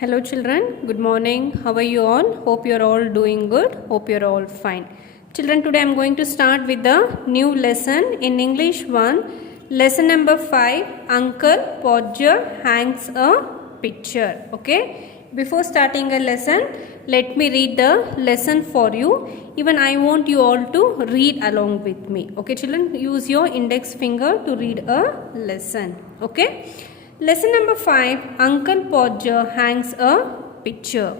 Hello children, good morning. How are you all? Hope you are all doing good. Hope you are all fine. Children, today I am going to start with the new lesson in English 1. Lesson number 5. Uncle Podger hangs a picture. Okay. Before starting a lesson, let me read the lesson for you. Even I want you all to read along with me. Okay children, use your index finger to read a lesson. Okay. Lesson number 5. Uncle Podger hangs a picture.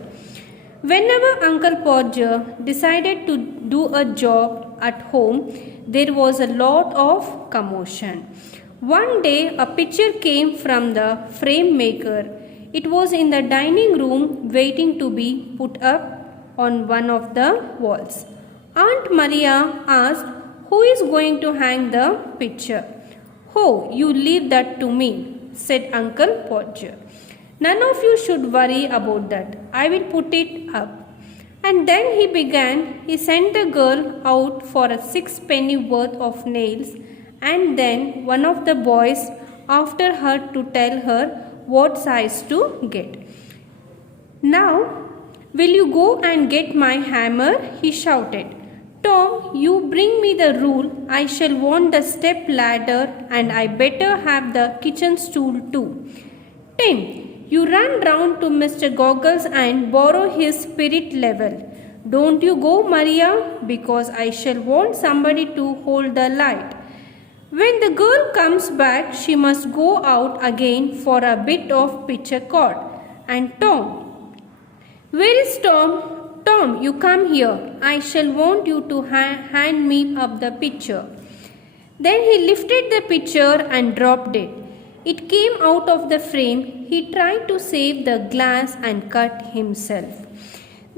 Whenever Uncle Podger decided to do a job at home, there was a lot of commotion. One day, a picture came from the frame maker. It was in the dining room waiting to be put up on one of the walls. Aunt Maria asked, "Who is going to hang the picture?" "Oh, you leave that to me," said Uncle Podger. "None of you should worry about that. I will put it up." And then he sent the girl out for a 6 penny worth of nails, and then one of the boys after her to tell her what size to get. "Now, will you go and get my hammer?" he shouted. "Tom, you bring me the rule. I shall want the step ladder, and I better have the kitchen stool too. Tim, you run round to Mr. Goggles and borrow his spirit level. Don't you go, Maria, because I shall want somebody to hold the light. When the girl comes back, she must go out again for a bit of pitcher cord. And Tom, where is Tom? Tom, you come here. I shall want you to hand me up the pitcher." Then he lifted the pitcher and dropped it. It came out of the frame. He tried to save the glass and cut himself.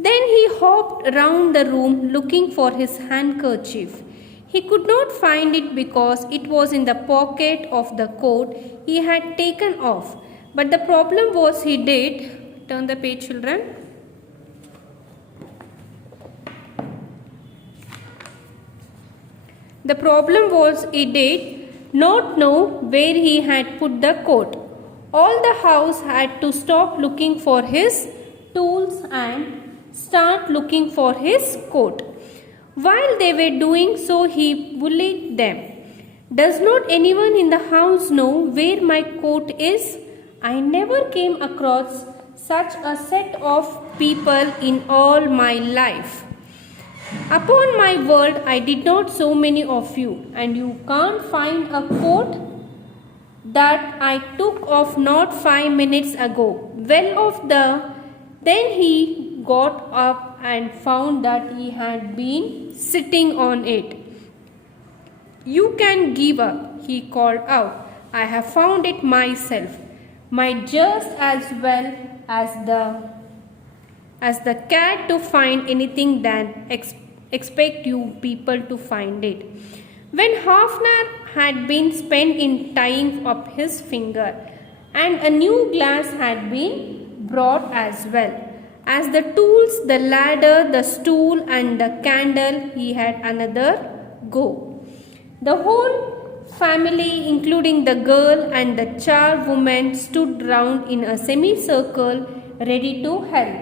Then he hopped round the room looking for his handkerchief. He could not find it because it was in the pocket of the coat he had taken off. But the problem was he did. Turn the page, children. The problem was he did not know where he had put the coat. All the house had to stop looking for his tools and start looking for his coat. While they were doing so, he bullied them. "Does not anyone in the house know where my coat is? I never came across such a set of people in all my life. Upon my word, I did not so many of you, and you can't find a coat that I took off not 5 minutes ago. Well of the..." Then he got up and found that he had been sitting on it. "You can give up," he called out. "I have found it myself. Might just as well as the cat to find anything than expect you people to find it." When half an hour had been spent in tying up his finger, and a new glass had been brought as well as the tools, the ladder, the stool, and the candle, he had another go. The whole family, including the girl and the charwoman, stood round in a semicircle ready to help.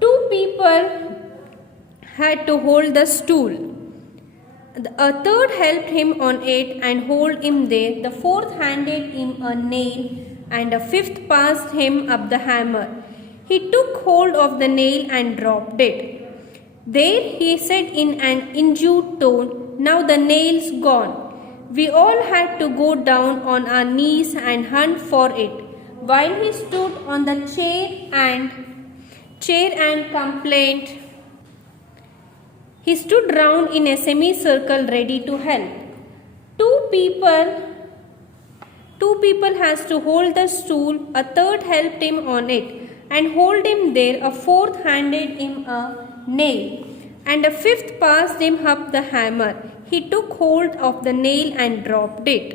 2 people had to hold the stool. A third helped him on it and hold him there. The fourth handed him a nail, and a fifth passed him up the hammer. He took hold of the nail and dropped it. "There," he said in an injured tone, "now the nail's gone." We all had to go down on our knees and hunt for it, while he stood on the chair and complained. He stood round in a semicircle ready to help. Two people has to hold the stool. A third helped him on it and hold him there. A fourth handed him a nail, and a fifth passed him up the hammer. He took hold of the nail and dropped it.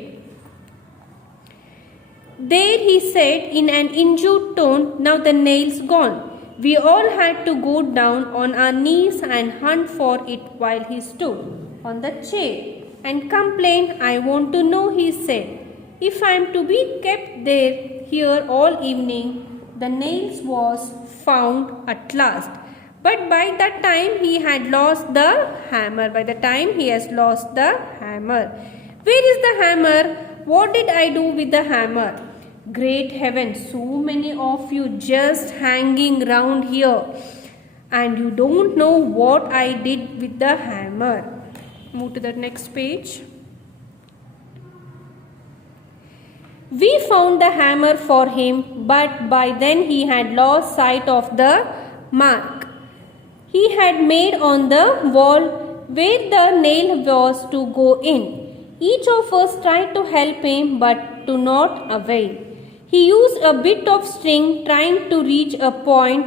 "There," he said in an injured tone, "now the nail's gone." We all had to go down on our knees and hunt for it while he stood on the chair and complained. "I want to know," he said, "if I am to be kept here all evening. the nails was found at last. But by that time he had lost the hammer. By the time he has lost the hammer. Where is the hammer? What did I do with the hammer? Great heaven, so many of you just hanging round here. And you don't know what I did with the hammer. Move to the next page. We found the hammer for him, but by then he had lost sight of the mark he had made on the wall where the nail was to go in. Each of us tried to help him, but to not avail. He used a bit of string trying to reach a point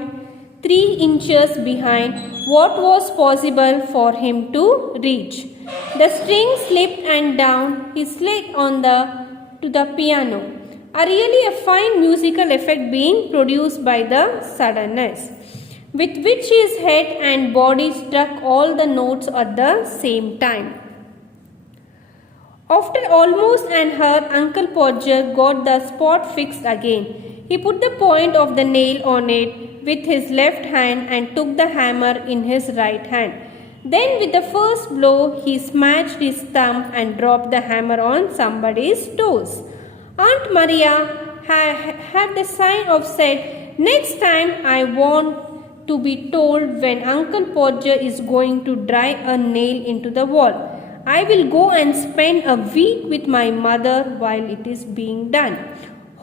3 inches behind what was possible for him to reach. The string slipped and down he slid on to the piano. Really a fine musical effect being produced by the suddenness with which his head and body struck all the notes at the same time. After almost an hour, Uncle Podger got the spot fixed again. He put the point of the nail on it with his left hand and took the hammer in his right hand. Then with the first blow, he smashed his thumb and dropped the hammer on somebody's toes. Aunt Maria had the sign of said, "Next time I want to be told when Uncle Podger is going to drive a nail into the wall. I will go and spend a week with my mother while it is being done."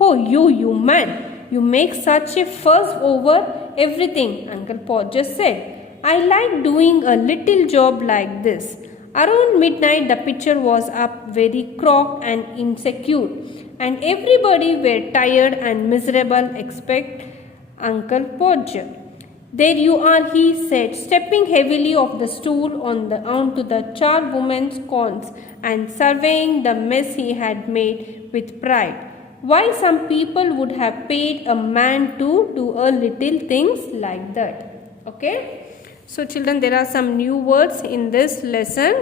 "Oh, you man, you make such a fuss over everything," Uncle Podger said. "I like doing a little job like this." Around midnight, the pitcher was up very crocked and insecure, and everybody were tired and miserable except Uncle Podger. "There you are," he said, stepping heavily off the stool onto the charwoman's corns and surveying the mess he had made with pride. Why, some people would have paid a man to do a little things like that. Okay. So children, there are some new words in this lesson.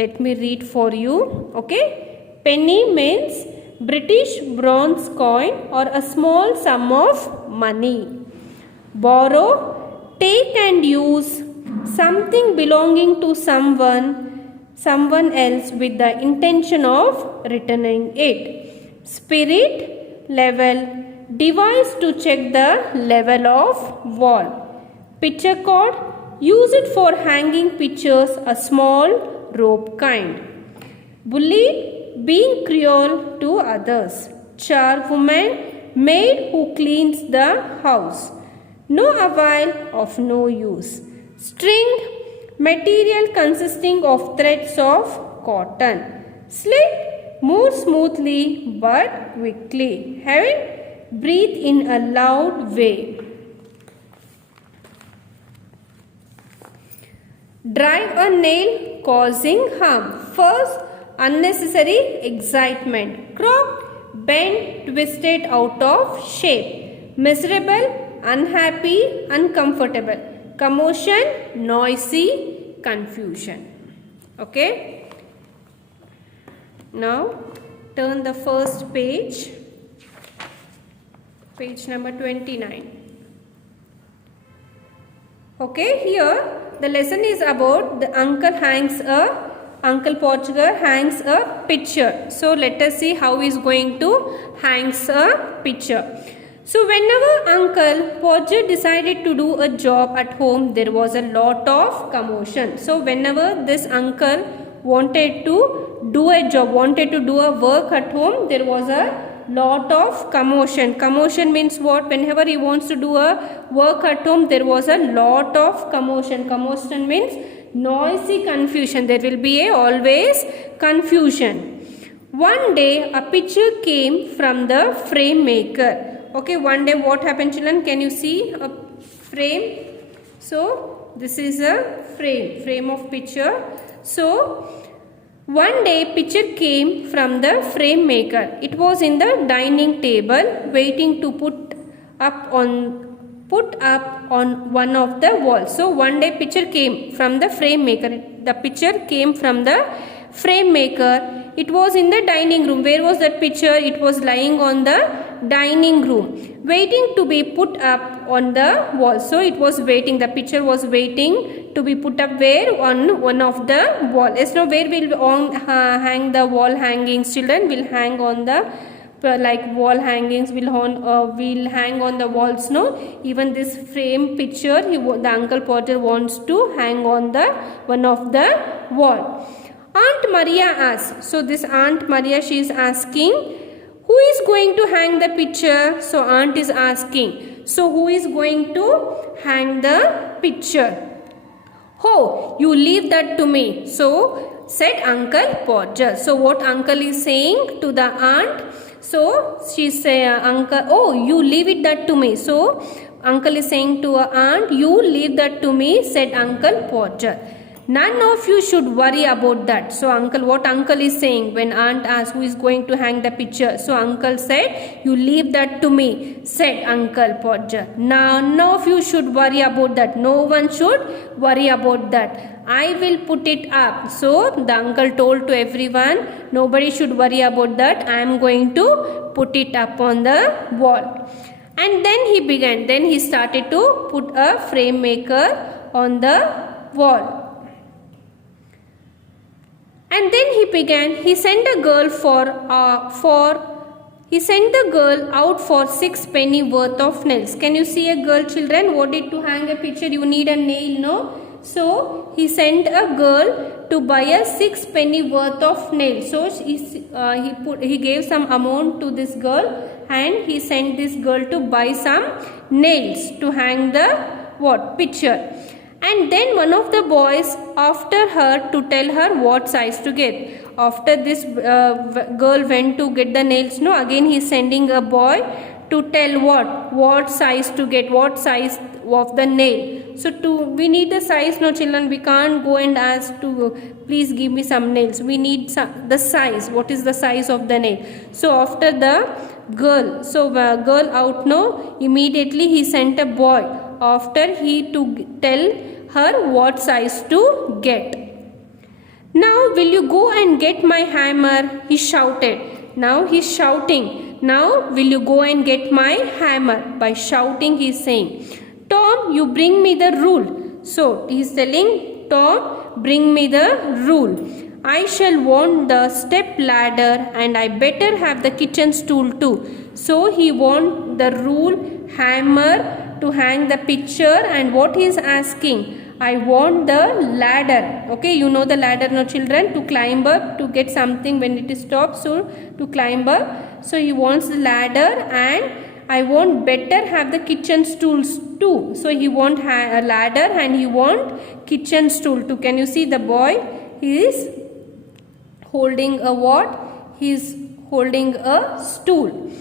Let me read for you. Okay. Penny means British bronze coin or a small sum of money. Borrow, take and use something belonging to someone else with the intention of returning it. Spirit, level, device to check the level of wall. Picture cord, use it for hanging pictures, a small rope kind. Bully, being cruel to others. Charwoman, maid who cleans the house. No avail, of no use. String, material consisting of threads of cotton. Slit, move smoothly but quickly. Head, breathe in a loud way. Drive a nail, causing harm. First, unnecessary excitement. Crooked, bent, twisted out of shape. Miserable, unhappy, uncomfortable. Commotion, noisy, confusion. Okay. Now turn the first page. Page number 29. Okay, here the lesson is about the Uncle Podger hangs a picture. So let us see how he is going to hang a picture. So whenever Uncle Podger decided to do a job at home, there was a lot of commotion. So whenever this uncle wanted to do a job, wanted to do a work at home, there was a lot of commotion. Commotion means what? Whenever he wants to do a work at home, there was a lot of commotion. Commotion means noisy confusion. There will be always confusion. One day a picture came from the frame maker. Okay, one day what happened, children? Can you see a frame? So this is a frame of picture. So one day picture came from the frame maker. It was in the dining table waiting to put up on one of the walls. So one day picture came from the frame maker. The picture came from the frame maker. It was in the dining room. Where was that picture? It was lying on the dining room, waiting to be put up on the wall. So it was waiting, the picture was waiting to be put up where? On one of the wall. Yes, now where will hang the wall hangings? Children will hang on the like wall hangings will hang on the walls. No, even this frame picture the Uncle Potter wants to hang on the one of the wall. Aunt Maria asks, so this Aunt Maria, she is asking, who is going to hang the picture? So aunt is asking, so who is going to hang the picture? Oh, you leave that to me. So said Uncle Potter. So what uncle is saying to the aunt? So she say, uncle, oh, you leave that to me. So uncle is saying to her aunt, you leave that to me, said Uncle Potter. None of you should worry about that. So uncle, what uncle is saying when aunt asks who is going to hang the picture? So uncle said, you leave that to me, said Uncle Potter. None of you should worry about that. No one should worry about that. I will put it up. So the uncle told to everyone, nobody should worry about that. I am going to put it up on the wall. And then he began. Then he started to put a frame maker on the wall. And then he began, he sent a girl he sent the girl out for 6 penny worth of nails. Can you see a girl, children? What did to hang a picture? You need a nail, no? So he sent a girl to buy a 6 penny worth of nails. So he gave some amount to this girl and he sent this girl to buy some nails to hang the picture. And then one of the boys after her to tell her what size to get. After this girl went to get the nails, no, again he is sending a boy to tell what size to get, what size of the nail. So we need the size, no children, we can't go and ask to please give me some nails. We need the size, what is the size of the nail. So after the girl, girl out, no, immediately he sent a boy after he to tell her what size to get. Now will you go and get my hammer? He shouted. Now he is shouting. Now will you go and get my hammer? By shouting he is saying, Tom, you bring me the rule. So he is telling, Tom, bring me the rule. I shall want the step ladder and I better have the kitchen stool too. So he want the rule, hammer to hang the picture, and what he is asking, I want the ladder. Okay, you know the ladder, no children, to climb up, to get something when it is stopped, so to climb up. So he wants the ladder and I want better have the kitchen stools too. So he want a ladder and he want kitchen stool too. Can you see the boy? He is holding a what? He is holding a stool.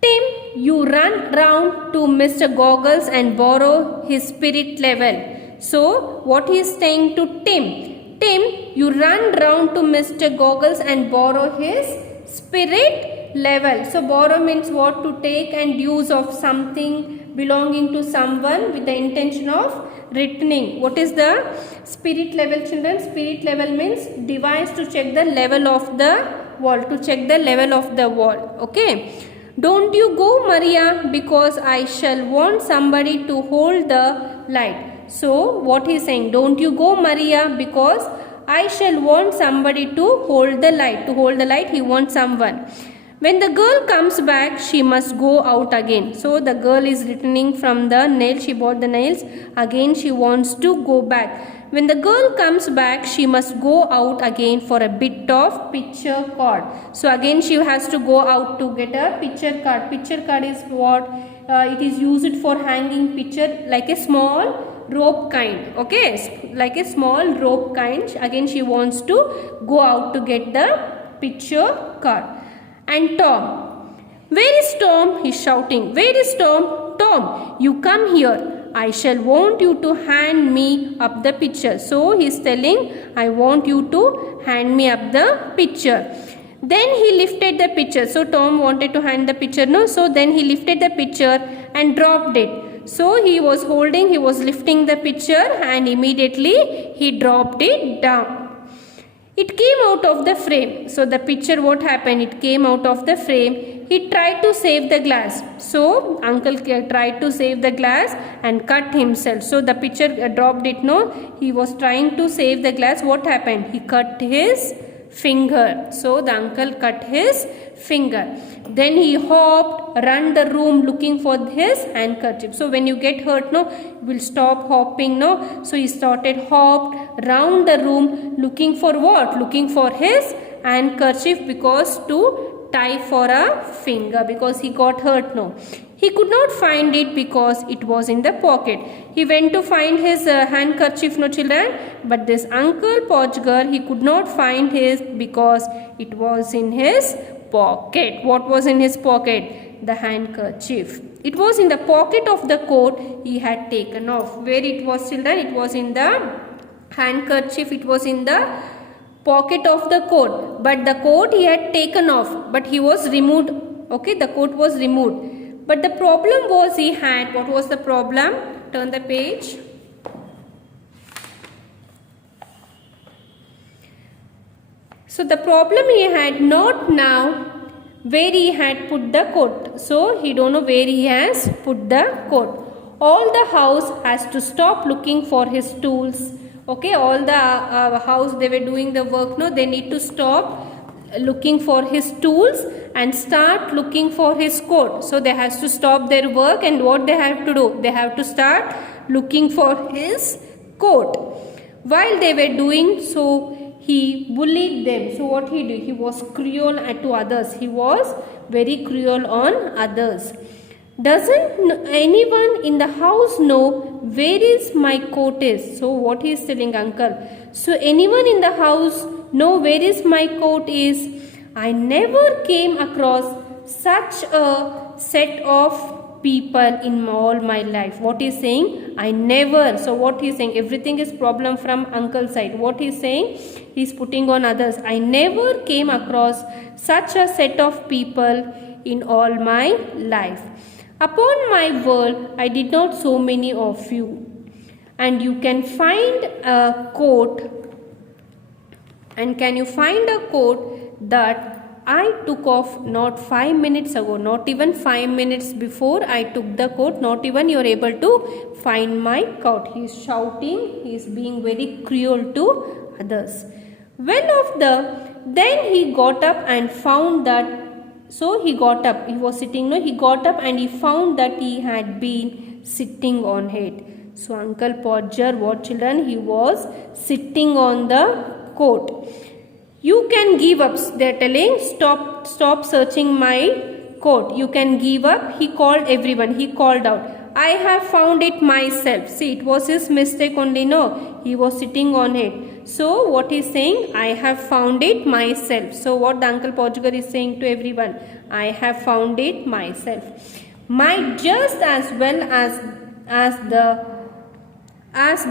Tim, you run round to Mr. Goggles and borrow his spirit level. So what he is saying to Tim? Tim, you run round to Mr. Goggles and borrow his spirit level. So borrow means what? To take and use of something belonging to someone with the intention of returning. What is the spirit level, children? Spirit level means device to check the level of the wall. To check the level of the wall. Okay. Don't you go, Maria, because I shall want somebody to hold the light. So what he is saying? Don't you go, Maria, because I shall want somebody to hold the light. To hold the light, he wants someone. When the girl comes back, she must go out again. So the girl is returning from the nail. She bought the nails. Again she wants to go back. When the girl comes back, she must go out again for a bit of picture card. So again she has to go out to get a picture card. Picture card is what? It is used for hanging picture, like a small rope kind. Okay, like a small rope kind. Again she wants to go out to get the picture card. And Tom. Where is Tom? He is shouting. Where is Tom? Tom, you come here. I shall want you to hand me up the picture. So he is telling, I want you to hand me up the picture. Then he lifted the picture. So Tom wanted to hand the picture, no? So then he lifted the picture and dropped it. So he was lifting the picture and immediately he dropped it down. It came out of the frame. So the picture, what happened? It came out of the frame. he tried to save the glass. So uncle tried to save the glass and cut himself. So the picture dropped it, no? He was trying to save the glass. What happened? He cut his finger. So the uncle cut his finger. Then he hopped around the room looking for his handkerchief. So when you get hurt, no, you will stop hopping, no? So he started hopped round the room looking for what? Looking for his handkerchief, because to tie for a finger, because he got hurt, no? He could not find it because it was in the pocket. He went to find his handkerchief, no children, but this Uncle Portugal, he could not find his because it was in his pocket. What was in his pocket? The handkerchief. It was in the pocket of the coat he had taken off. Where it was, children? It was in the handkerchief. It was in the pocket of the coat. But the coat he had taken off. But he was removed. Okay, the coat was removed. But the problem was he had, what was the problem? Turn the page. So the problem he had, not now where he had put the coat. So he don't know where he has put the coat. All the house has to stop looking for his tools. Okay, all the house, they were doing the work, no, they need to stop looking for his tools and start looking for his coat. So they have to stop their work, and what they have to do? They have to start looking for his coat. While they were doing so, he bullied them. So what he did? He was cruel to others. He was very cruel on others. Doesn't anyone in the house know where is my coat is? So what he is telling uncle? So anyone in the house know where is my coat is? I never came across such a set of people in all my life. What is saying? I never. So what he is saying? Everything is problem from uncle's side. What he is saying? He is putting on others. I never came across such a set of people in all my life. Upon my word, I did not so many of you. And you can find a coat. And can you find a coat that I took off not 5 minutes ago, not even 5 minutes before I took the coat, not even you are able to find my coat. He is shouting, he is being very cruel to others. Then he got up and found that, so he got up, he was sitting, no, he got up and he found that he had been sitting on it. So Uncle Podger, what children? He was sitting on the coat. You can give up, they are telling, stop searching my coat. You can give up. He called everyone, he called out, I have found it myself. See, it was his mistake only, no, he was sitting on it. So what he is saying? I have found it myself. So what the Uncle Portugal is saying to everyone? I have found it myself. Might just as well as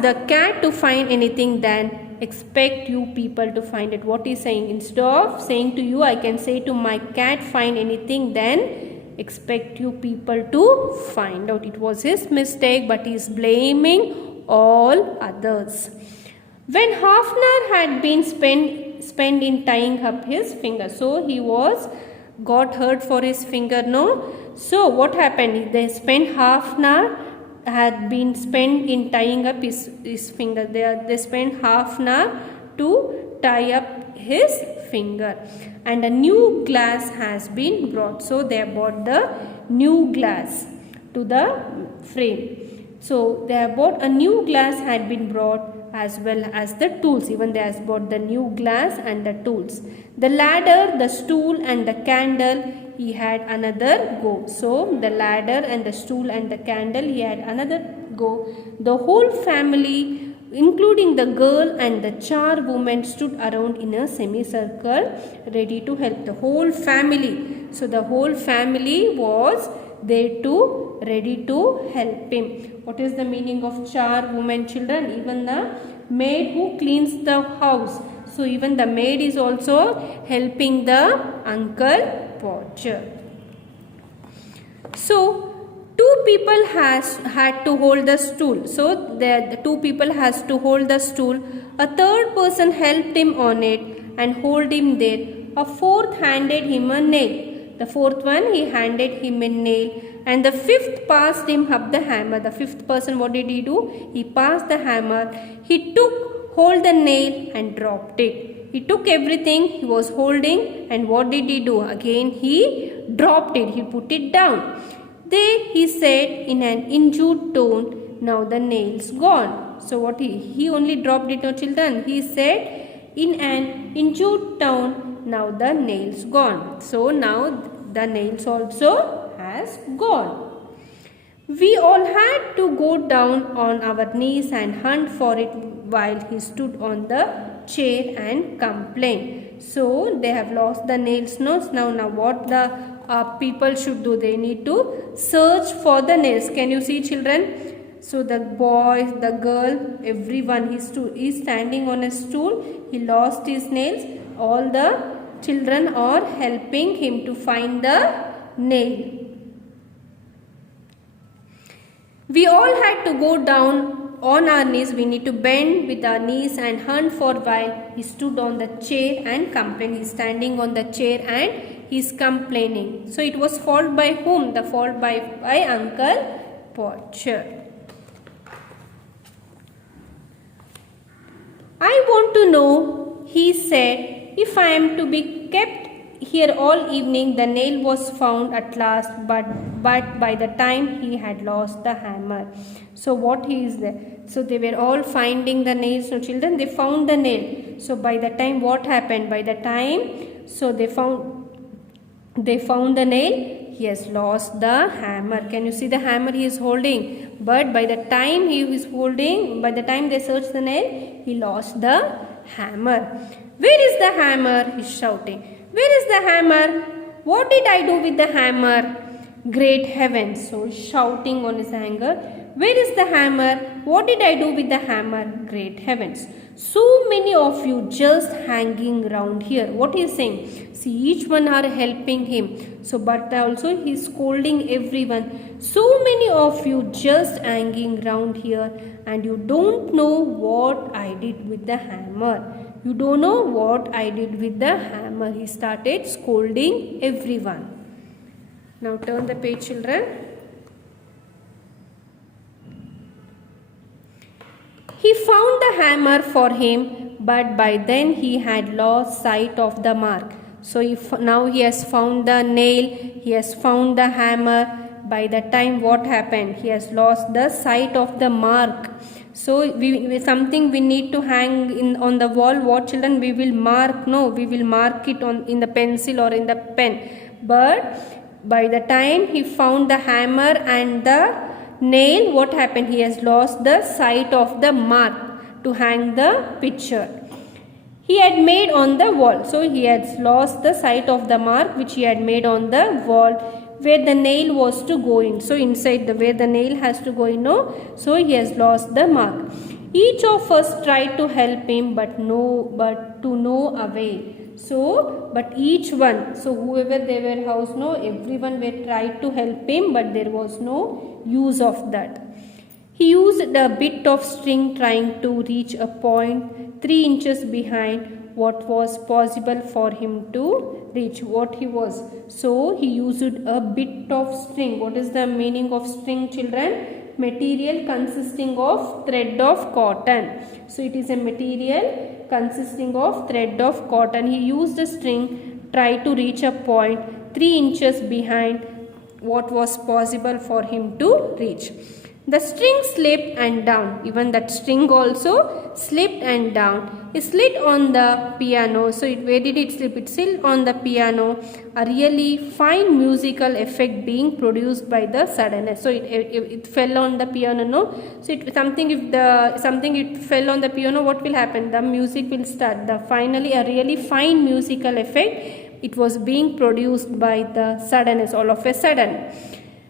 the cat to find anything than expect you people to find it. What he is saying? Instead of saying to you, I can say to my cat, find anything, then expect you people to find out. It was his mistake, but he is blaming all others. When half an hour had been spent in tying up his finger, so he got hurt for his finger, no? So what happened? They spent half an hour had been spent in tying up his finger. They spent half an hour to tie up his finger, and a new glass has been brought. So they bought the new glass to the frame. So they have bought a new glass had been brought, as well as the tools. Even they has bought the new glass and the tools. The ladder, the stool and the candle, he had another go. So the ladder and the stool and the candle, he had another go. The whole family, including the girl and the charwoman, stood around in a semicircle ready to help. The whole family. So the whole family was there to ready to help him. What is the meaning of charwoman, children? Even the maid who cleans the house. So even the maid is also helping the Uncle Porter. So two people had to hold the stool. So the two people has to hold the stool. A third person helped him on it and hold him there. A fourth handed him a nail. The fourth one, he handed him a nail. And the fifth passed him up the hammer. The fifth person, what did he do? He passed the hammer. He took hold the nail and dropped it. He took everything he was holding, and what did he do? Again he dropped it. He put it down. Then he said in an injured tone, now the nail's gone. So what he only dropped it, no children. He said in an injured tone, now the nail's gone. So now the nails also has gone. We all had to go down on our knees and hunt for it while he stood on the chair and complained. So they have lost the nails. Now what the people should do? They need to search for the nails. Can you see, children? So the boy, the girl, everyone, is standing on a stool. He lost his nails. All the children are helping him to find the nail. We all had to go down on our knees. We need to bend with our knees and hunt for a while. He stood on the chair and complained. He's standing on the chair and he's complaining. So it was fault by whom? The fault by Uncle Porcher. I want to know, he said, if I am to be kept here all evening. The nail was found at last, but by the time he had lost the hammer. So what he is there? So they were all finding the nails. So children, they found the nail. So by the time what happened? By the time, so they found the nail. He has lost the hammer. Can you see the hammer he is holding? But by the time by the time they searched the nail, he lost the hammer. Where is the hammer? He is shouting. Where is the hammer? What did I do with the hammer? Great heavens. So shouting on his anger. Where is the hammer? What did I do with the hammer? Great heavens. So many of you just hanging around here. What he is saying? See, each one are helping him. So but also he is scolding everyone. So many of you just hanging around here, and you don't know what I did with the hammer. You don't know what I did with the hammer. He started scolding everyone. Now turn the page, children. He found the hammer for him, but by then he had lost sight of the mark. So now he has found the nail, he has found the hammer. By the time what happened? He has lost the sight of the mark. So something we need to hang on the wall. What, children? We will mark. No, we will mark it in the pencil or in the pen. But by the time he found the hammer and the nail, what happened? He has lost the sight of the mark to hang the picture he had made on the wall. So he has lost the sight of the mark which he had made on the wall, where the nail was to go in. So inside where the nail has to go in, no. So he has lost the mark. Each of us tried to help him, but to no avail. So but each one, so whoever they were house, no, everyone were tried to help him, but there was no use of that. He used a bit of string trying to reach a point 3 inches behind what was possible for him to reach. What he was. So he used a bit of string. What is the meaning of string, children? Material consisting of thread of cotton. So it is a material consisting of thread of cotton. He used a string, tried to reach a point 3 inches behind what was possible for him to reach. The string slipped and down. Even that string also slipped and down. It slid on the piano. So where did it slip? It slid on the piano. A really fine musical effect being produced by the suddenness. So it fell on the piano. No. So if it fell on the piano, what will happen? The music will start. Finally a really fine musical effect. It was being produced by the suddenness, all of a sudden,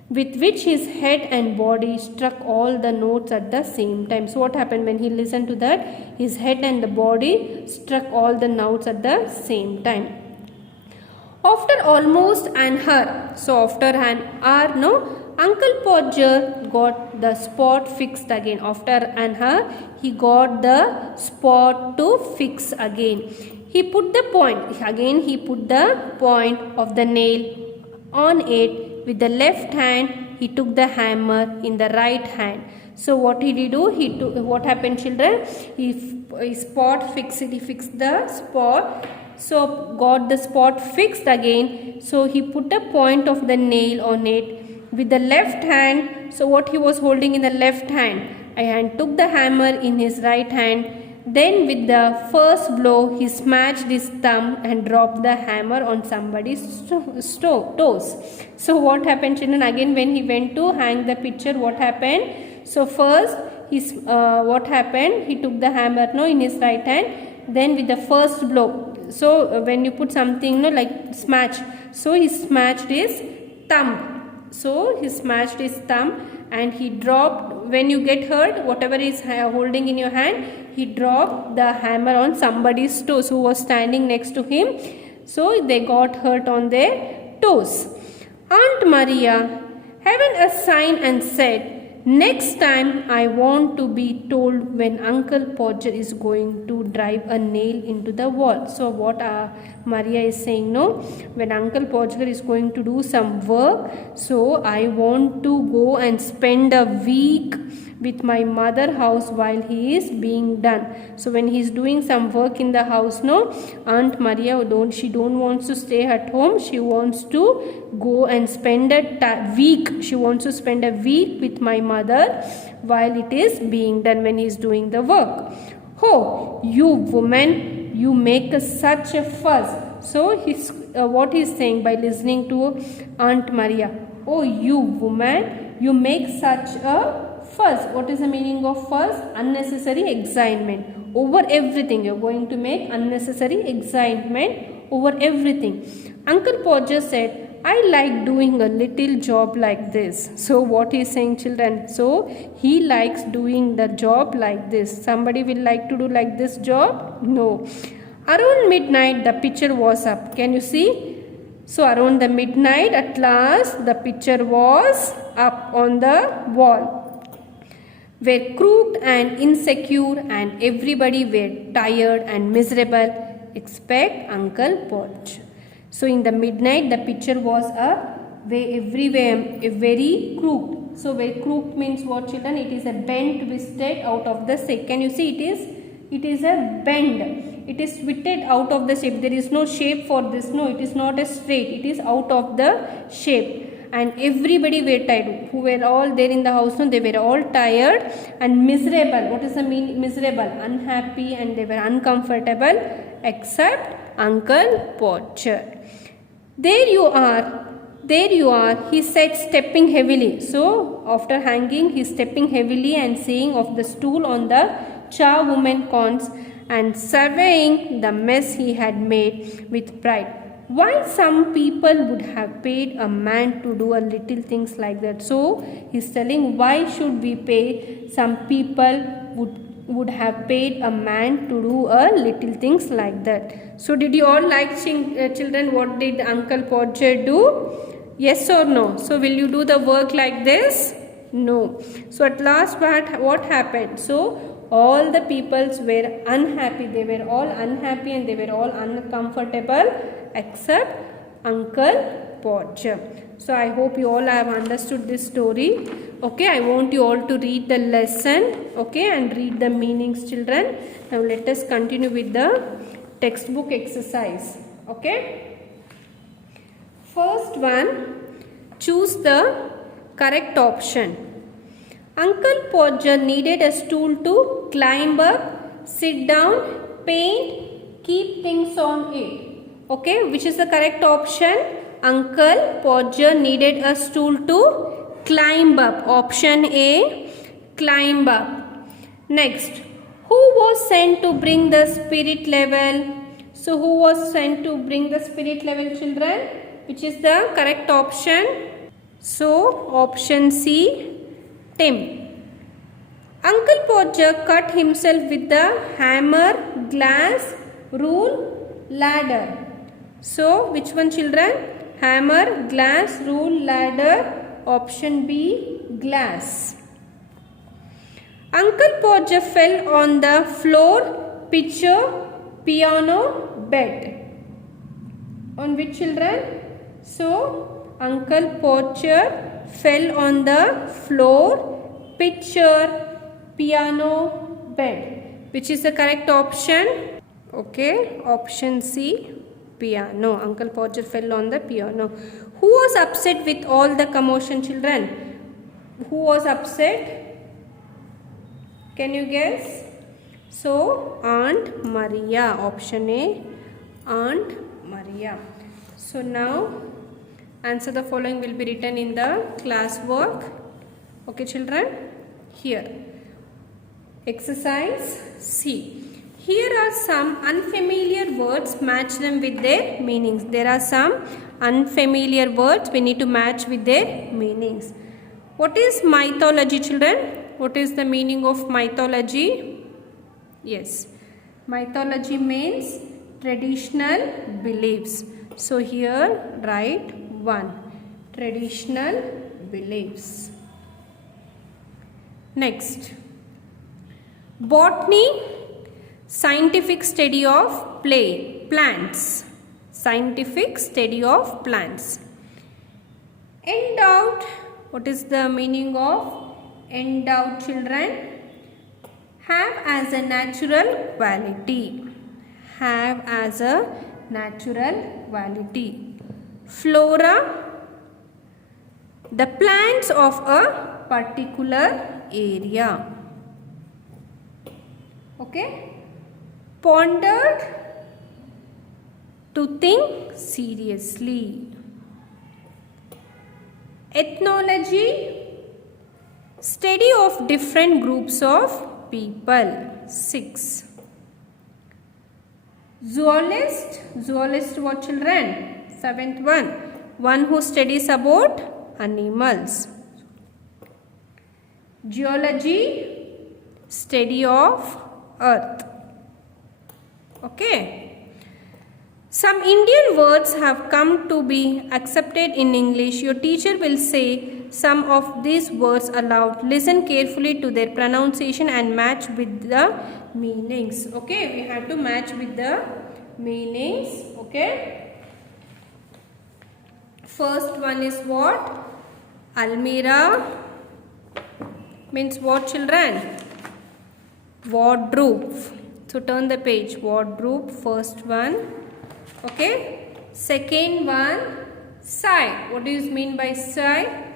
with which his head and body struck all the notes at the same time. So what happened when he listened to that? His head and the body struck all the notes at the same time. After almost an hour, so after an hour, no, Uncle Podger got the spot fixed again. After an hour, he got the spot to fix again. He put the point of the nail On it with the left hand, he took the hammer in the right hand. So what did he do? What happened, children? He fixed the spot. So got the spot fixed again. So he put a point of the nail on it with the left hand. So what he was holding in the left hand, and took the hammer in his right hand. Then with the first blow, he smashed his thumb and dropped the hammer on somebody's toes. So what happened, children? Again, when he went to hang the picture, what happened? So first, what happened? He took the hammer in his right hand. Then with the first blow, so when you put something like smash, so he smashed his thumb. So he smashed his thumb and he dropped. When you get hurt, whatever is holding in your hand, he dropped the hammer on somebody's toes who was standing next to him. So they got hurt on their toes. Aunt Maria heaven a sign and said, "Next time I want to be told when Uncle Podger is going to drive a nail into the wall." So what Maria is saying, when Uncle Podger is going to do some work, so I want to go and spend a week with my mother house while he is being done. So when he is doing some work in the house, Aunt Maria don't wants to stay at home. She wants to go and spend a week. She wants to spend a week with my mother while it is being done, when he is doing the work. "Oh, you woman, you make such a fuss." So what he is saying by listening to Aunt Maria, "Oh, you woman, you make such a fuss." What is the meaning of fuss? Unnecessary excitement over everything. You're going to make unnecessary excitement over everything. Uncle Podger said, "I like doing a little job like this." So what is saying, children? So he likes doing the job like this. Somebody will like to do like this job? No. Around midnight, the picture was up. Can you see? So around the midnight, at last, the picture was up on the wall. Were crooked and insecure, and everybody were tired and miserable except Uncle Podger. So in the midnight, the picture was up, where everywhere very crooked. So where crooked means what, children? It is a bent, twisted out of the shape. Can you see? It is a bend. It is twisted out of the shape. There is no shape for this. No, it is not a straight. It is out of the shape. And everybody were tired. Who were all there in the house? No, they were all tired and miserable. What is the meaning? Miserable, unhappy, and they were uncomfortable, except Uncle Podger. There you are, he said, stepping heavily. So after hanging, he is stepping heavily and saying of the stool on the charwoman corns, and surveying the mess he had made with pride. Why some people would have paid a man to do a little things like that. So he's telling, why should we pay? Some people would have paid a man to do a little things like that. So did you all like, children, what did Uncle Podger do? Yes or no? So will you do the work like this? No. So at last what happened? So all the peoples were unhappy. They were all unhappy and they were all uncomfortable except Uncle Podger. So I hope you all have understood this story. Okay, I want you all to read the lesson, okay, and read the meanings, children. Now let us continue with the textbook exercise. Okay. First one, choose the correct option. Uncle Podger needed a stool to climb up, sit down, paint, keep things on it. Okay, which is the correct option? Uncle Podger needed a stool to climb up. Option A, climb up. Next, who was sent to bring the spirit level? So who was sent to bring the spirit level, children? Which is the correct option? So option C, Tim. Uncle Podger cut himself with the hammer, glass, rule, ladder. So which one, children? Hammer, glass, rule, ladder. Option B, glass. Uncle Podger fell on the floor, pitcher, piano, bed. On which, children? So Uncle Porcher fell on the floor. Picture, piano, bed. Which is the correct option? Okay, option C, piano. Uncle Porcher fell on the piano. Who was upset with all the commotion, children? Who was upset? Can you guess? So, Aunt Maria. Option A, Aunt Maria. So, now answer the following will be written in the classwork. Okay, children? Here. Exercise C. Here are some unfamiliar words. Match them with their meanings. There are some unfamiliar words. We need to match with their meanings. What is mythology, children? What is the meaning of mythology? Yes. Mythology means traditional beliefs. So here write 1. Traditional beliefs. Next. Botany, scientific study of plants. Scientific study of plants. Endowed, what is the meaning of endowed, children? Have as a natural quality. Have as a natural quality. Flora, the plants of a particular area. Okay. Pondered, to think seriously. Ethnology, study of different groups of people. 6. Zoologist, zoologist what, children? 7th one. One who studies about animals. Geology, study of earth. Okay. Some Indian words have come to be accepted in English. Your teacher will say some of these words aloud. Listen carefully to their pronunciation and match with the meanings. Okay, we have to match with the meanings. Okay. First one is what? Almirah means what, children? Wardrobe. So turn the page. Wardrobe, first one. Okay. Second one, side. What do you mean by side?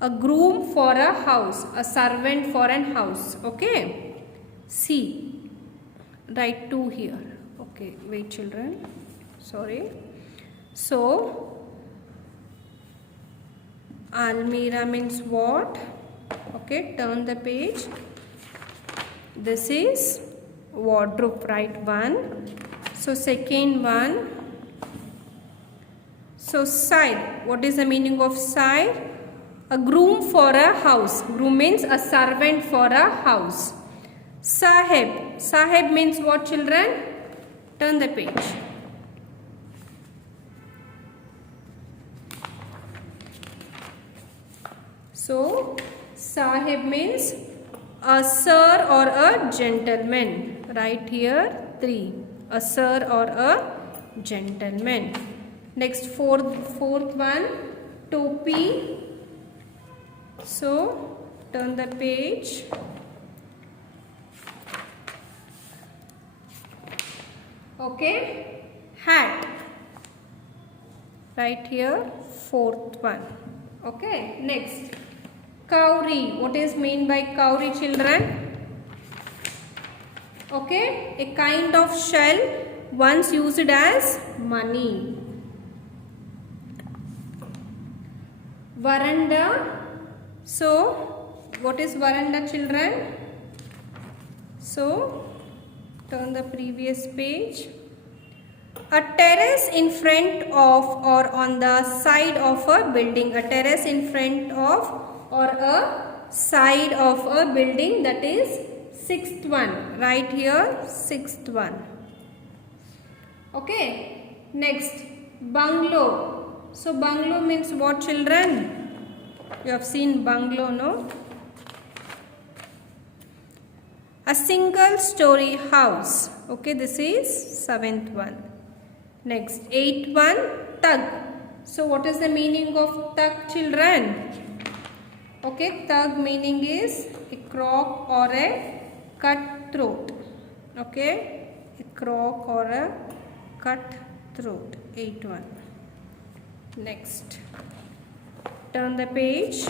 A groom for a house. A servant for an house. Okay. C. Write 2 here. Okay. Wait, children. Sorry. So, Almirah means what? Okay. Turn the page. This is wardrobe, right? 1. So second one. So side. What is the meaning of side? A groom for a house. Groom means a servant for a house. Sahib. Sahib means what, children? Turn the page. So Sahib means a sir or a gentleman. Right here 3. A sir or a gentleman. Next fourth one, topi. So turn the page. Okay. Hat. Right here 4th one. Okay. Next. Cowrie. What is mean by cowrie, children? Okay, a kind of shell once used as money. Veranda. So, what is veranda, children? So, turn the previous page. A terrace in front of or on the side of a building. A terrace in front of or a side of a building, that is 6th one. Right here 6th one. Okay. Next, bungalow. So bungalow means what, children? You have seen bungalow, no? A single story house. Okay, this is 7th one. Next, 8th one, tug. So what is the meaning of thug, children? Okay, thug meaning is a crook or a cutthroat. Okay, a crook or a cutthroat. 8-1. Next, turn the page.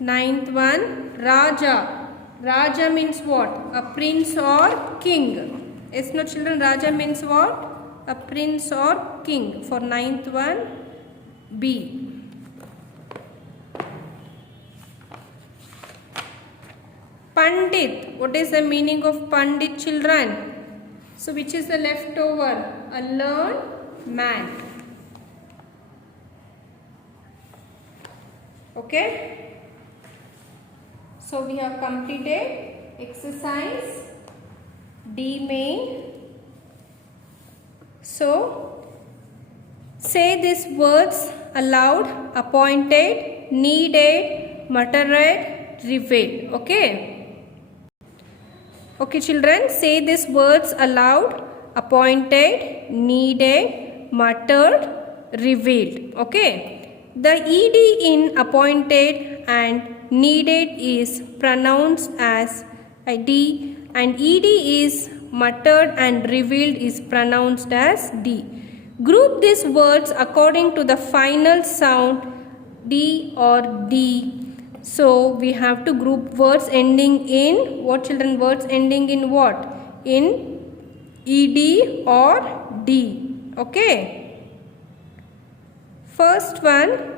9th one, Raja. Raja means what? A prince or king. Yes, no children, Raja means what? A prince or king. For 9th one, B. Pandit. What is the meaning of Pandit, children? So which is the leftover? A learned man. Okay. So we have completed exercise D main. So say these words aloud: appointed, needed, muttered, revealed. Okay. Okay children, say these words aloud: appointed, needed, muttered, revealed. Okay. The ed in appointed and needed is pronounced as a D, and ed is muttered and revealed is pronounced as D. Group these words according to the final sound D or D. So we have to group words ending in what, children? Words ending in what? In ed or D. Okay. First one.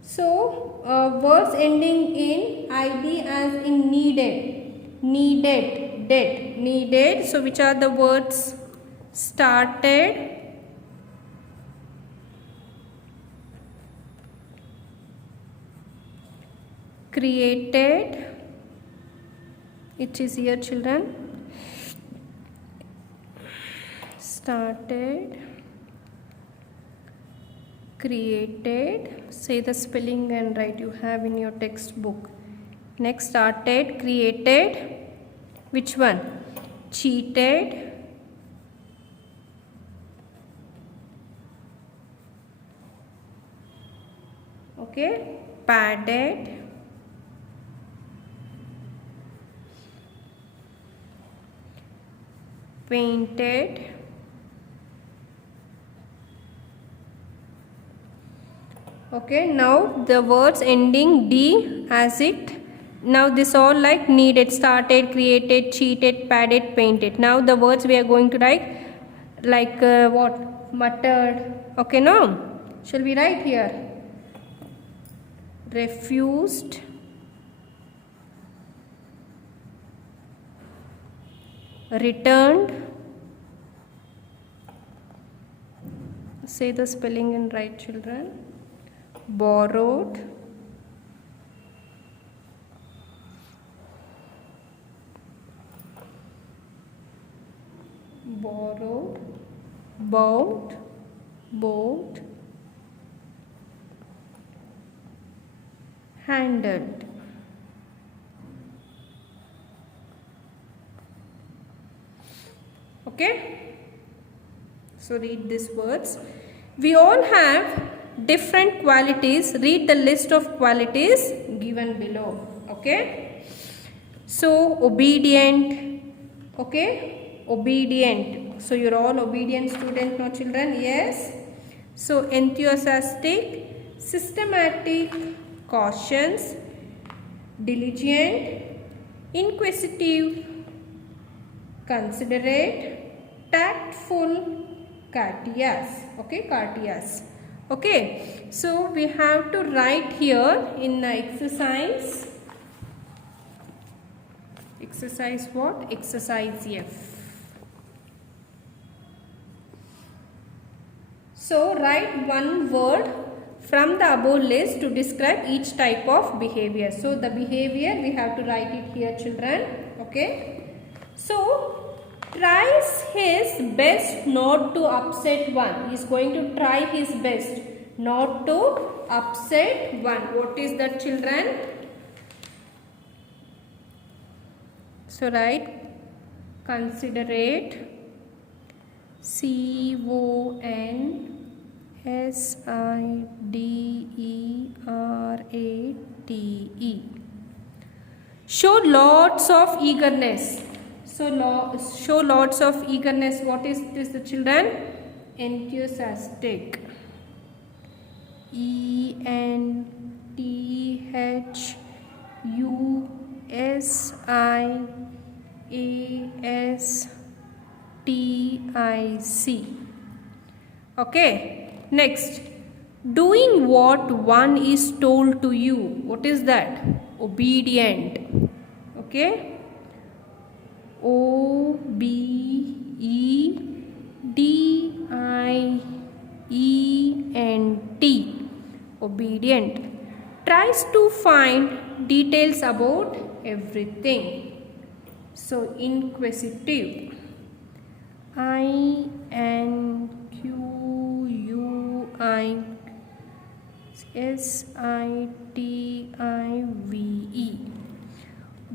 So words ending in id as in needed, needed, dead, needed. So which are the words? Started, created. It is here, children. Started, created. Say the spelling and write, you have in your textbook. Next, started, created. Which one? Cheated, okay, padded, painted, okay. Now the words ending D as it. Now this all like needed, started, created, cheated, padded, painted. Now the words we are going to write like what? Muttered. Okay, no? Shall we write here? Refused, returned. Say the spelling and write, children. Borrowed, borrowed, bought, bought, handled. Okay. So read these words. We all have different qualities. Read the list of qualities given below. Okay. So obedient. Okay. Obedient. So you're all obedient students, no children? Yes. So enthusiastic, systematic, cautious, diligent, inquisitive, considerate, tactful, courteous. Okay, courteous. Okay, so we have to write here in the exercise. Exercise what? Exercise F. So write one word from the above list to describe each type of behavior. So the behavior we have to write it here, children. Okay. So tries his best not to upset one. He is going to try his best not to upset one. What is that, children? So write considerate, CONSIDERATE, Siderate. Show lots of eagerness. Show lots of eagerness. What is this, the children? Enthusiastic. Enthusiastic. Okay. Next, doing what one is told to you. What is that? Obedient. Okay. Obedient. Obedient. Tries to find details about everything. So inquisitive. Inquisitive.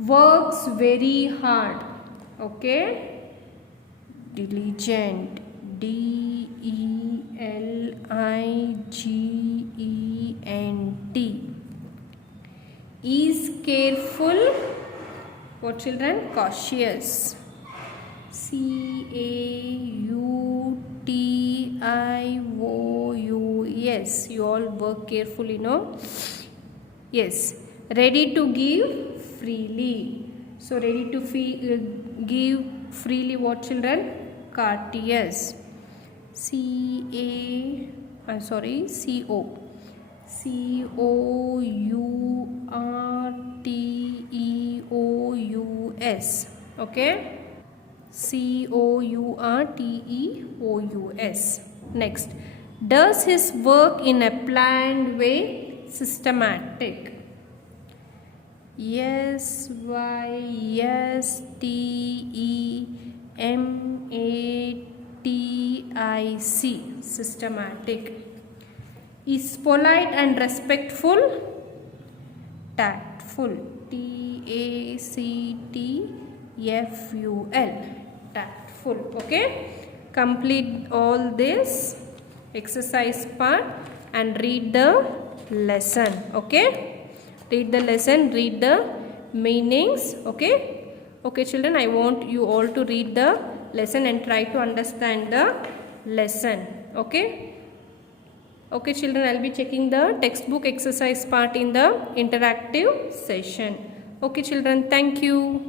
Works very hard. Okay. Diligent. Diligent. Is careful. What, children? Cautious. Cautious. You all work carefully, no? Yes. Ready to give freely. So ready to give freely. What, children? Courteous. Courteous. Okay. Courteous. Next, does his work in a planned way, systematic. Systematic. Systematic. Is polite and respectful. Tactful. Tactful. Tactful. Okay. Complete all this exercise part and read the lesson. Okay. Read the lesson. Read the meanings. Okay. Okay, children, I want you all to read the lesson and try to understand the lesson. Okay. Okay, children, I'll be checking the textbook exercise part in the interactive session. Okay, children, thank you.